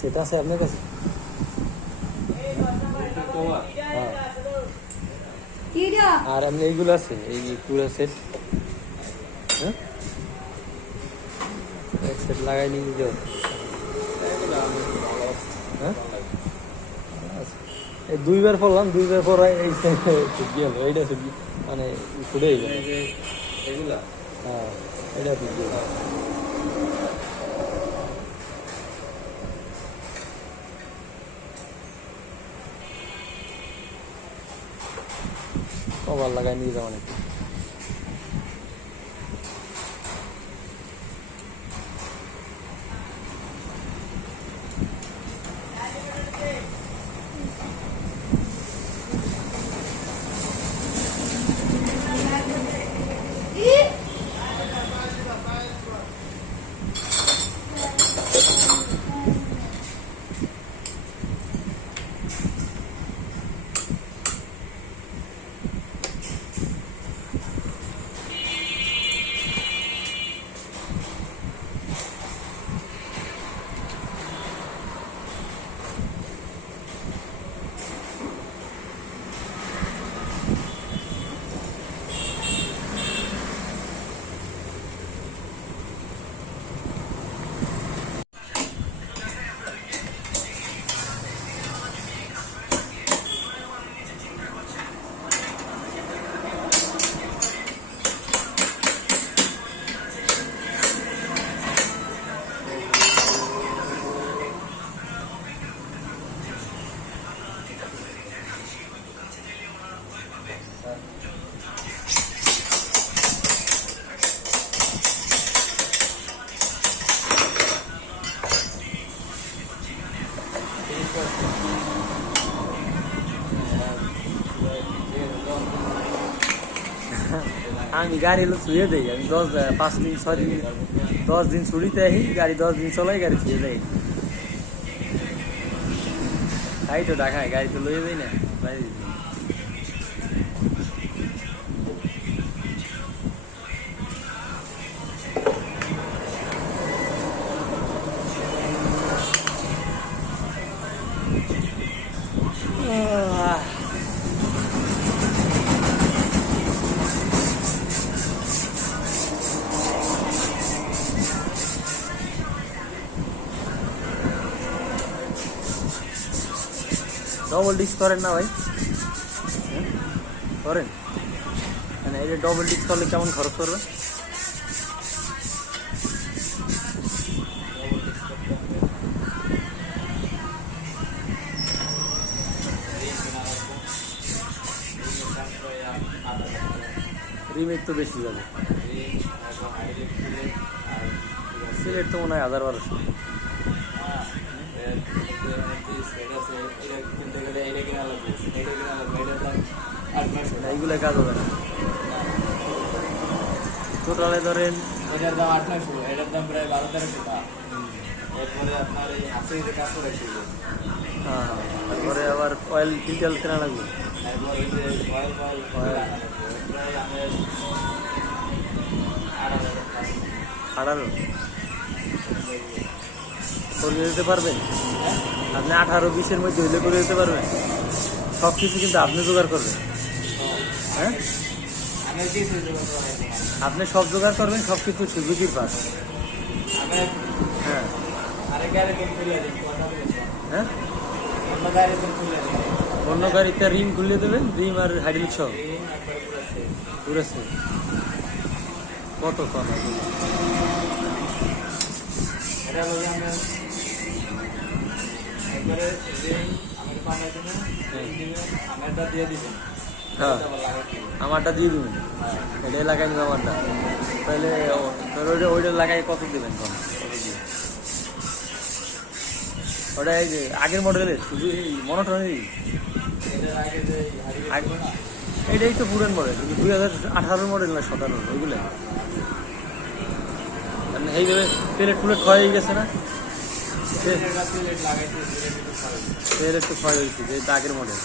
সেটা আছে আপনার কাছে? আর এমনি এইগুলো আছে, এই পুরো সেট? হ্যাঁ, এক সেট লাগাই নিয়ে যাও। হ্যাঁ, এই দুইবার পড়লাম, দুইবার পর এই গেল এইটা মানে ছুটে গেল। হ্যাঁ, এটা ঠিক গেল। কভার লাগাই নিয়ে যাও অনেক। আমি গাড়ি হলো ছুঁয়ে দেই, আমি 5 দিন 6 দিন 10 দিন ছুটিতে আহি, গাড়ি 10 দিন চলাই, গাড়ি ছুঁয়ে দেয়। তাই তো ঢাকায় গাড়ি তো লইয়ে যাই না। ডবল ডিস্ক করেন না ভাই? করেন? মানে এই যে ডবল ডিস্ক করলে কেমন খরচ করবে? রিমেক তো বেশি যাবে। সিলেট তো মনে হয় 1000-1200। এইগুলো কাজ হবে না। টোটালে ধরেন এটার দাম 8-900, এটার দাম প্রায় 12-1300 টাকা। এরপরে আপনার এই হাতে কাজ করে দিবে। হ্যাঁ, তারপরে আবার অয়েল ফিল্টার কেনা লাগবে। তারপর এই যে অয়েল প্রায় আমাদের 18 করে দিতে পারবেন আপনি? 18-20-এর মধ্যে হইলে করে দিতে পারবেন? সব কিছু কিন্তু আপনি জোগাড় করবেন। হ্যাঁ, আপনি সব জোগাড় করবেন, সব কিছু সুযোগই পাস। হ্যাঁ হ্যাঁ, অন্য গাড়িতে রিম খুলে দেবেন, রিম আর হাইড্রোলিক সব পুরো কত কম হ্যাঁ, আমারটা দিয়ে দিবেন। এটাই লাগাই নিব আমারটা। তাহলে ওইটা লাগাই কত দেবেন? কম ওটা এই যে আগের মডেলের, শুধু এই মনোটনের এইটাই তো পুরান মডেল, কিন্তু 2018 মডেল না 17 ওইগুলো। এইভাবে প্লেট ফুলেট ক্ষয় হয়ে গেছে না? প্লেট একটু ক্ষয় হয়েছে, যেহেতু আগের মডেল।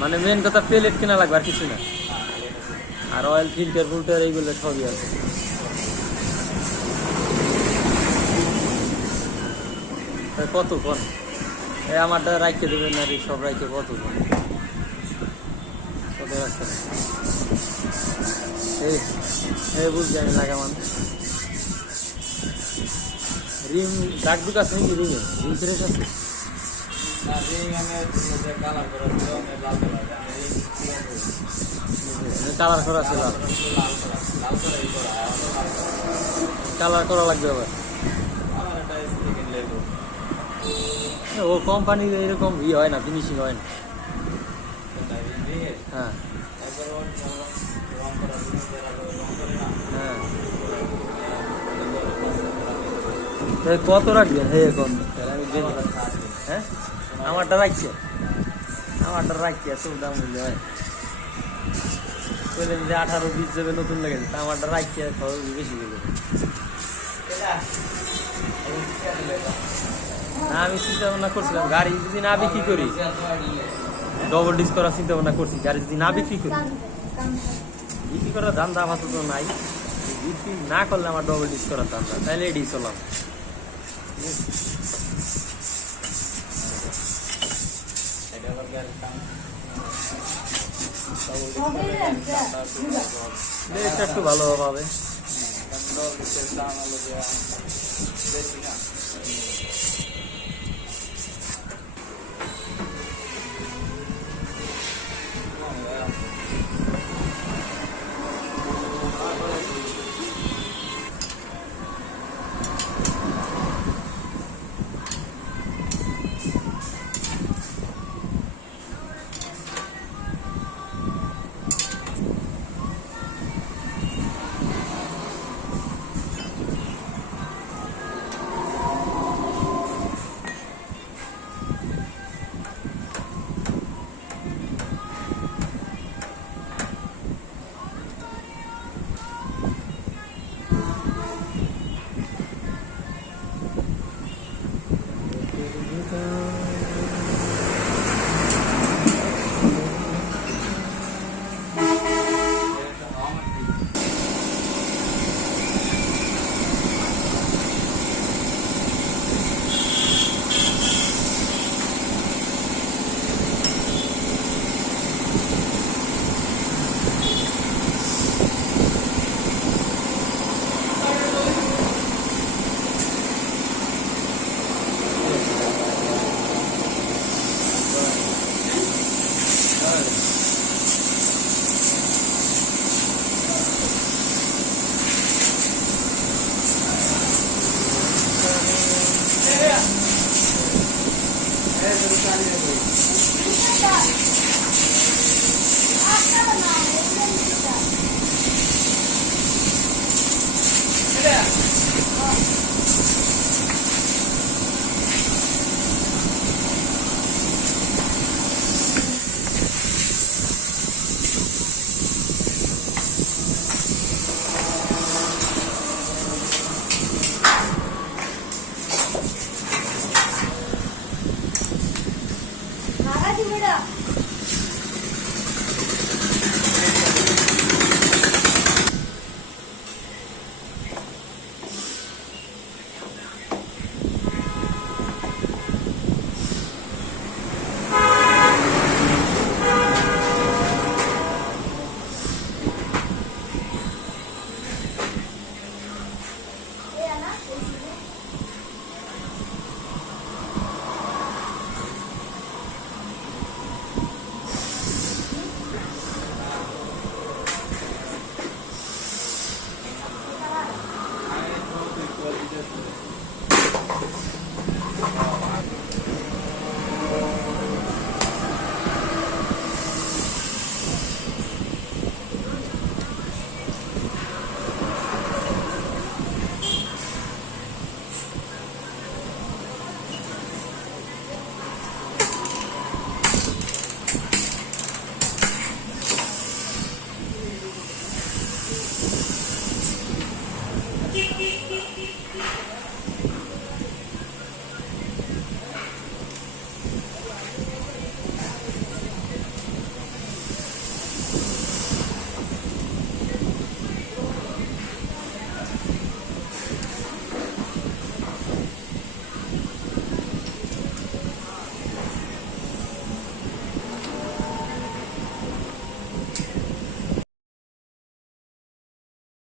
মানে মেন কথা প্লেট কেনা লাগবে, আর কিছু না। আর অয়েল ফিল্টার ফুল্টার এইগুলো সবই আছে। কত কোন এই আমারটা রাখতে দেবেন না রে, সব রাখতে কত কোন কত রাখতে এই এই বুঝছি আমি লাগামান রিম ডাক দুক আছে নাকি রিমে রিম ফ্রেশ আছে না রিং আমি যে কালার করা ছিল আমি লাল কালার কালার করা আছে লাল লাল করা এই করা কালার করা লাগবে আবার আমার একটা স্টিকিং লেগো ও কোম্পানি এরকম হয় না ফিনিশিং হয় না রিং এর হ্যাঁ একবার রং করা রং করে না হ্যাঁ কত রাখবেন হে এখন আমি দেখি হ্যাঁ আমারটা রাখছি এত দাম বললে হয় বললেন যে 18-20 যাবে নতুন লাগে তা আমারটা রাখছি আর খরচ বেশি গেলে না আমি চিন্তা ভাবনা করছিলাম গাড়ি যদি না বিক্রি করি ডবল ডিস করার চিন্তা ভাবনা করছি গাড়ি যদি না বিক্রি করি বিক্রি করার ধান্দা আপাতত নাই বিক্রি না করলে আমার ডবল ডিস করার ধান্দা তাহলে এডি চলাম এটা আবার গ্যাস কাম একটু ভালো হবে দাম হলো যে বেশি না